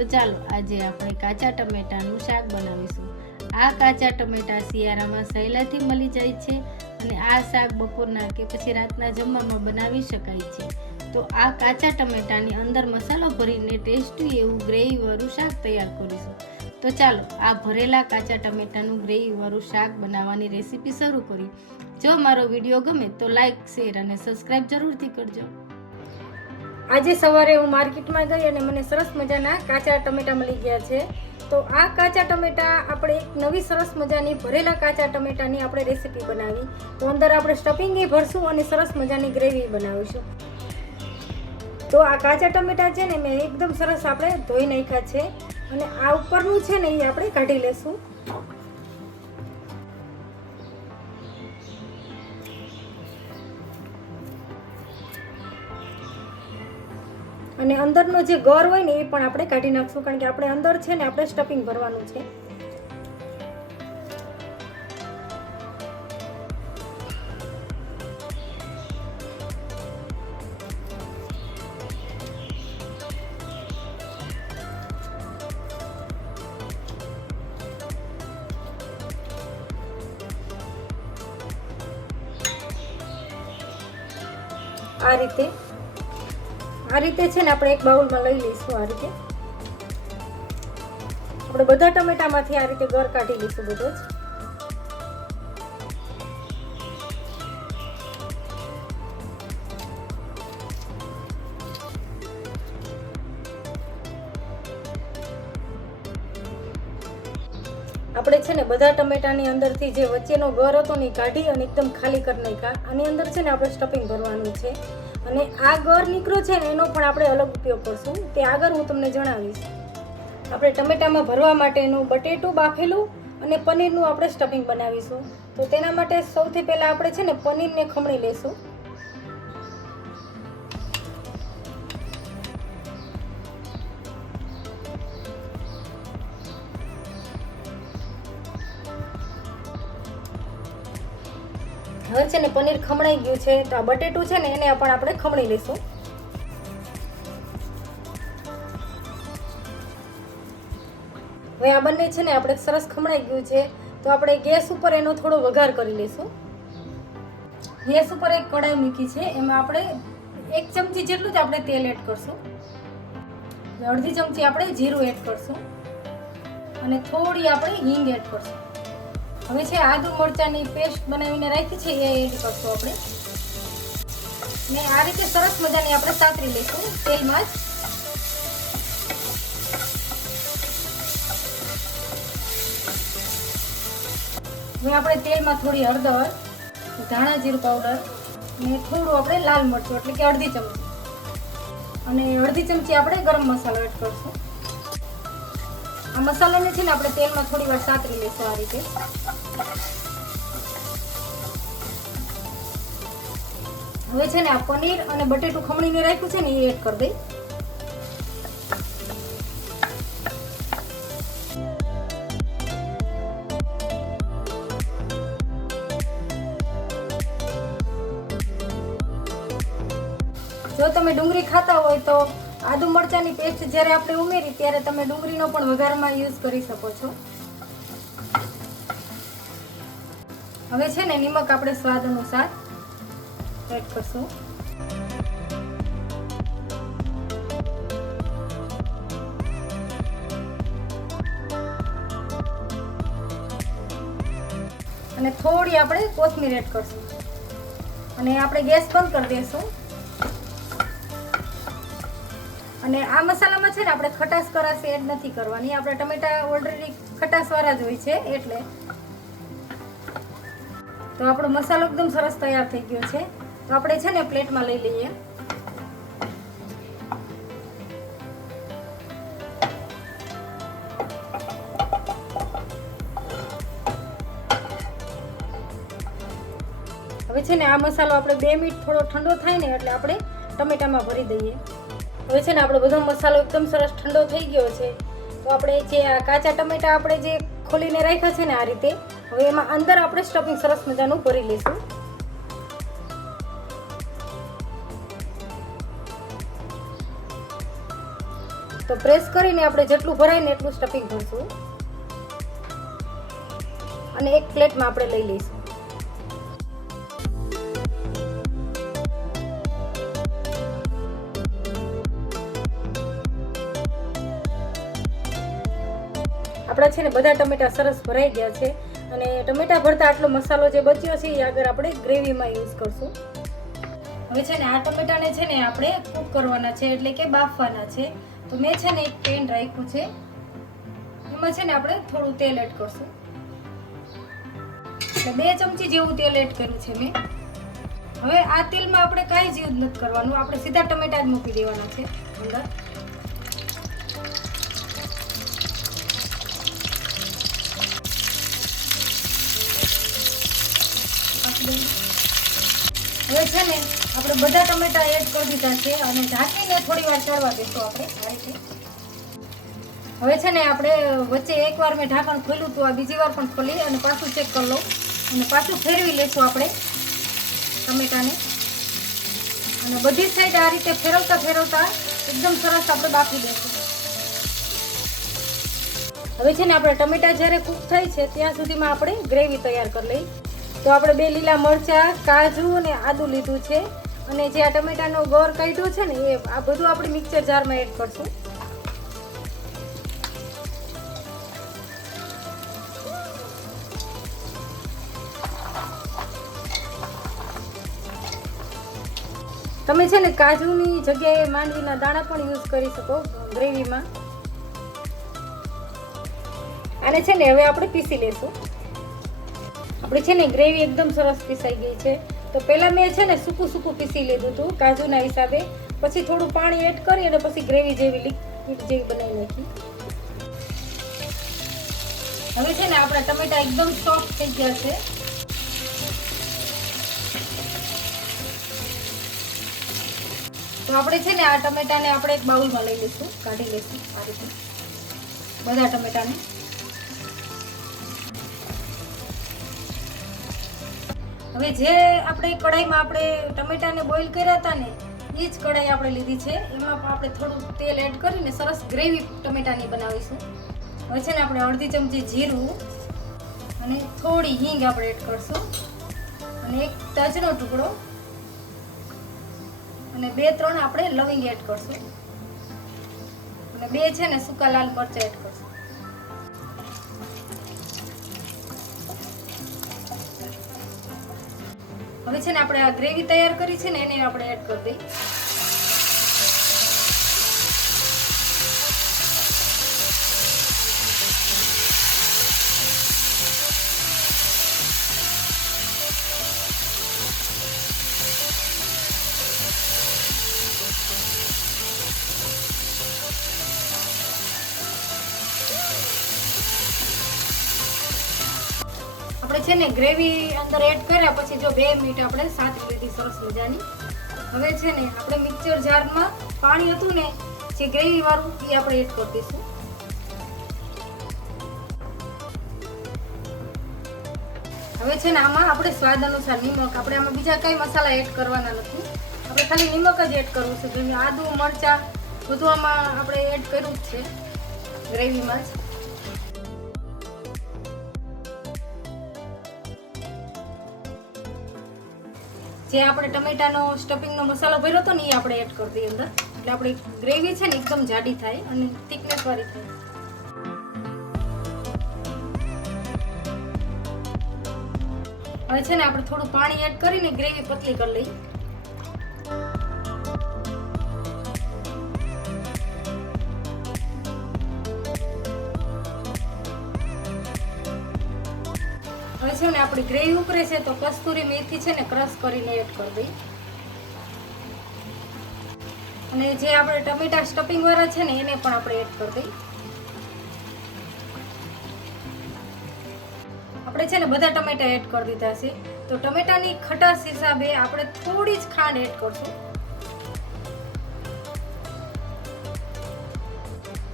તો ચાલો, આજે આપણે કાચા ટમેટાનું શાક બનાવીશું. આ કાચા ટમેટા શિયાળામાં સહેલાથી મળી જાય છે અને આ શાક બપોરના કે પછી રાતના જમવામાં બનાવી શકાય છે. તો આ કાચા ટમેટાની અંદર મસાલો ભરીને ટેસ્ટી એવું ગ્રેવીવાળું શાક તૈયાર કરીશું. તો ચાલો, આ ભરેલા કાચા ટમેટાનું ગ્રેવીવાળું શાક બનાવવાની રેસીપી શરૂ કરી. જો મારો વીડિયો ગમે તો લાઈક, શેર અને સબસ્ક્રાઈબ જરૂરથી કરજો. આજે સવારે હું માર્કેટમાં ગઈ અને મને સરસ મજાના કાચા ટમેટા મળી ગયા છે. તો આ કાચા ટમેટા આપણે એક નવી સરસ મજાની ભરેલા કાચા ટમેટાની આપણે રેસીપી બનાવી. તો અંદર આપણે સ્ટફિંગ ભરશું અને સરસ મજાની ગ્રેવી બનાવીશું. તો આ કાચા ટમેટા છે ને મેં એકદમ સરસ આપણે ધોઈ નાખ્યા છે. અને આ ઉપરનું છે ને એ આપણે કાઢી લેશું. અને અંદરનો જે ગર હોય ને એ પણ આપણે કાઢી નાખશું કારણ કે આપણે અંદર છે ને આપણે સ્ટફિંગ ભરવાનું છે. આ રીતે આ રીતે છે ને આપણે એક બાઉલમાં લઈ લઈશું આ રીતે. આપણે બધા ટમેટામાંથી આ રીતે ગર કાઢી લઈશું બધો જ. આપણે છે ને બધા ટમેટાની અંદરથી જે વચ્ચેનો ગર હતો ને કાઢી અને એકદમ ખાલી કરી નાખ્યા. આની અંદર છે ને આપણે સ્ટફિંગ ભરવાનું છે. અને આ ગર નીકળ્યો છે ને, એનો પણ આપણે અલગ ઉપયોગ કરશું. તે આગળ હું તમને જણાવીશ. આપણે ટમેટામાં ભરવા માટેનું બટેટું બાફેલું અને પનીરનું આપણે સ્ટફિંગ બનાવીશું. તો તેના માટે સૌથી પહેલાં આપણે છે ને, પનીરને ખમણી લેશું હવે છે ને પનીર ખમણાઈ ગયું છે તો આ બટેટું છે ને એને પણ આપણે ખમણી લઈશું. હવે આ બંને છે ને આપણે સરસ ખમણાઈ ગયું છે તો આપણે ગેસ ઉપર એનો થોડો વઘાર કરી લઈશું. ગેસ ઉપર એક કઢાઈ મૂકી છે, એમાં આપણે એક ચમચી જેટલું જ આપણે તેલ એડ કરશું. અડધી ચમચી આપણે જીરું એડ કરશું. અને થોડી આપણે હિંગ એડ કરશું. હવે છે આદુ મરચાંની પેસ્ટ બનાવીને રાખી છે એ એડ કરશું આપણે. ને આ રીતે સરસ મજાની આપણે સાતરી લઈશું તેલમાં જ. હવે આપણે તેલમાં થોડી હળદર, ધાણા જીરું પાવડર ને થોડું આપણે લાલ મરચું, એટલે કે અડધી ચમચી. અને અડધી ચમચી આપણે ગરમ મસાલો એડ કરશું. આ મસાલાને છે ને આપણે તેલમાં થોડી વાર સાતરી લઈશું આ રીતે. હવે છે ને આ પનીર અને બટેટું ખમણીને રાખ્યું છે ને એ એડ કરી દઈ. જો તમે ડુંગળી ખાતા હોય તો આદુ મરચાંની પેસ્ટ જ્યારે આપણે ઉમેરી ત્યારે તમે ડુંગળીનો પણ વઘારમાં યુઝ કરી શકો છો. હવે છે ને નિમક આપણે સ્વાદ અનુસાર એડ કરશું. અને થોડી આપણે કોથમીર એડ કરશું. અને આપણે ગેસ બંધ કરી દઈશું અને આ મસાલામાં છે ને આપણે ખટાશ કરાશે એડ નથી કરવાની. આપણે ટમેટા ઓલરેડી ખટાશવાળા જ હોય છે, એટલે. તો આપણો મસાલો એકદમ સરસ તૈયાર થઈ ગયો છે. તો આપણે છે ને પ્લેટમાં લઈ લઈએ. હવે છે ને આ મસાલો આપણે બે મિનિટ થોડો ઠંડો થાય ને એટલે આપણે ટમેટામાં ભરી દઈએ. હવે છે ને, આપણો બધો મસાલો એકદમ સરસ ઠંડો થઈ ગયો છે. તો આપણે જે આ કાચા ટમેટા આપણે જે ખોલીને રાખ્યા છે ને આ રીતે, હવે એમાં અંદર આપણે સ્ટફિંગ સરસ મજાનું ભરી લઈશું. તો પ્રેસ કરીને આપણે જેટલું ભરાય ને એટલું સ્ટફિંગ ભરશું. અને એક પ્લેટમાં આપણે લઈ લઈશું. આપણા છે ને બધા ટમેટા સરસ ભરાઈ ગયા છે. અને ટમેટા ભરતા આટલો મસાલો જે બચ્યો છે, એ આગળ આપણે ગ્રેવીમાં યુઝ કરશું. હવે છે ને આ ટમેટાને છે ને આપણે કૂક કરવાના છે, એટલે કે બાફવાના છે. તો મેં છે ને એક પેન રાખ્યું છે. એમાં છે ને આપણે થોડું તેલ એડ કરશું. બે ચમચી જેવું તેલ એડ કર્યું છે મેં. હવે આ તેલમાં આપણે કાંઈ જ યુઝ નથી કરવાનું. આપણે સીધા ટમેટા જ મૂકી દેવાના છે. અંદર. હવે છે ને, આપણે બધા ટમેટા એડ કરી દીધા છે અને ઢાંકીને થોડી વાર ચડવા દઈશું આપણે, આ રીતે. હવે છે ને, આપણે વચ્ચે એકવાર મેં ઢાંકણ ખોલ્યું હતું, આ બીજી વાર પણ ખોલી અને પાછું ચેક કરી લઉં. અને પાછું ફેરવી લેશું આપણે ટમેટાને. અને બધી સાઈડ આ રીતે ફેરવતા ફેરવતા એકદમ સરસ આપણે બાફી દઈશું હવે છે ને, આપણે ટમેટા જ્યારે કૂક થાય છે, ત્યાં સુધીમાં આપણે ગ્રેવી તૈયાર કરી લઈ તો આપણે બે લીલા મરચાં, કાજુ અને આદું લીધું છે. અને જે આ ટમેટાનો ગોર કાઢ્યો છે ને, એ આ બધું આપણે મિક્સર જારમાં એડ કરશું. તમે છે ને કાજુની જગ્યાએ માંડવીના દાણા પણ યુઝ કરી શકો ગ્રેવીમાં. આને છે ને હવે આપણે પીસી લેશું. આપણી છે ને ગ્રેવી એકદમ સરસ પીસાઈ ગઈ છે. તો પહેલાં મેં છે ને સૂકું સૂકું પીસી લીધું હતું, કાજુના હિસાબે. પછી થોડું પાણી એડ કરી અને પછી ગ્રેવી જેવી લિક્વિડ જેવી બનાવી નાખી. હવે છે ને આપણા ટમેટા એકદમ સોફ્ટ થઈ ગયા છે. તો આપણે છે ને આ ટમેટાને આપણે એક બાઉલમાં લઈ લઈશું, કાઢી લઈશું આ રીતે. બધા ટમેટાને. હવે જે આપણે કઢાઈમાં આપણે ટમેટાને બોઇલ કર્યા હતા ને એ જ કઢાઈ આપણે લીધી છે. એમાં પણ આપણે થોડું તેલ એડ કરીને સરસ ગ્રેવી ટમેટાની બનાવીશું. હવે છે ને આપણે અડધી ચમચી જીરું અને થોડી હિંગ આપણે એડ કરશું. અને એક તજનો ટુકડો અને બે ત્રણ આપણે લવિંગ એડ કરશું. અને બે છે ને સૂકા લાલ મરચાં એડ કરશું. હવે છે ને આપણે આ ગ્રેવી તૈયાર કરી છે ને એને આપણે એડ કરી દઈ છે ને ગ્રેવી અંદર એડ કર્યા પછી જો બે મિનિટ આપણે સાત લીધી, સરસ મજાની. હવે છે ને આપણે મિક્સર જારમાં પાણી હતું ને, જે ગ્રેવી વાળું, એ આપણે એડ કરી દઈશું. હવે છે ને આમાં આપણે સ્વાદ અનુસાર નિમક, આપણે આમાં બીજા કઈ મસાલા એડ કરવાના નથી. આપણે ખાલી નિમક જ એડ કરવું છે, જેમ આદુ, મરચાં, બધું આમાં આપણે એડ કર્યું જ છે ગ્રેવીમાં જ. જે આપણે ટમેટાનો સ્ટફિંગનો મસાલો ભર્યો હતો ને એ આપણે એડ કરી દઈએ અંદર. એટલે આપણી ગ્રેવી છે ને એકદમ જાડી થાય અને થિકનેસ વાળી થાય. હવે છે ને આપણે થોડું પાણી એડ કરીને ગ્રેવી પતલી કરી લઈએ. હવે છે ને આપણી ગ્રેવી ઉપરે છે તો કસ્તુરી મેથી છે ને ક્રશ કરીને એડ કરી દઈ અને જે આપણે ટમેટા સ્ટફિંગ વાળા છે ને એને પણ આપણે એડ કરી દઈ આપણે છે ને બધા ટમેટા એડ કરી દીધા છે. તો ટમેટાની ખટાશ હિસાબે આપણે થોડી જ ખાંડ એડ કરશું.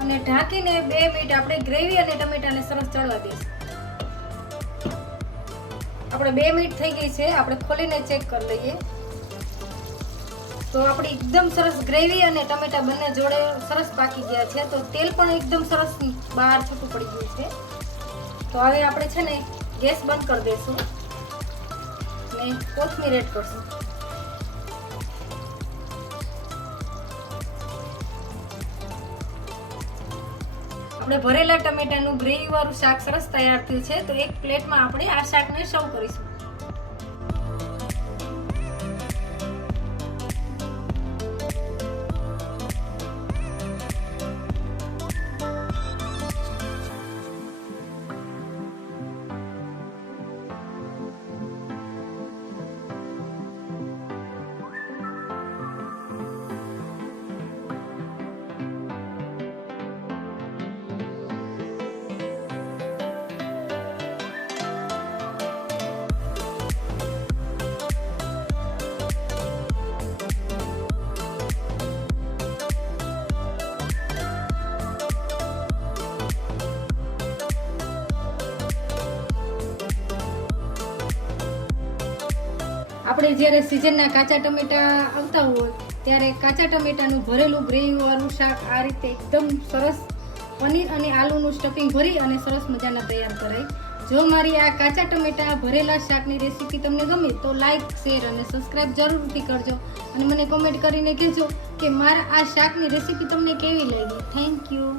અને ઢાંકીને બે મિનિટ આપણે ગ્રેવી અને ટમેટાને સરસ ચડવા દઈશું. આપણે બે મિનિટ થઈ ગઈ છે, આપણે ખોલીને ચેક કરી લઈએ. તો આપણી એકદમ સરસ ગ્રેવી અને ટમેટા બંને જોડે સરસ પાકી ગયા છે, તો તેલ પણ એકદમ સરસ બહાર છૂટું પડી ગયું છે. તો હવે આપણે છે ને ગેસ બંધ કરી દઈશું અને કોથમીર એડ કરશું. આપણે ભરેલા ટમેટાનું ગ્રેવીવાળું શાક સરસ તૈયાર થયું છે, તો એક પ્લેટમાં આપણે આ શાકને સર્વ કરીશું. આપણે જ્યારે સિઝનના કાચા ટમેટા આવતા હોય, ત્યારે કાચા ટમેટાનું ભરેલું ગ્રેવીવાળું શાક આ રીતે એકદમ સરસ પનીર અને આલુનું સ્ટફિંગ ભરી અને સરસ મજાના તૈયાર કરાય. જો મારી આ કાચા ટમેટા ભરેલા શાકની રેસીપી તમને ગમે, તો લાઇક શેર અને સબસ્ક્રાઈબ જરૂરથી કરજો. અને મને કોમેન્ટ કરીને કહેજો કે મારા આ શાકની રેસીપી તમને કેવી લાગી? Thank you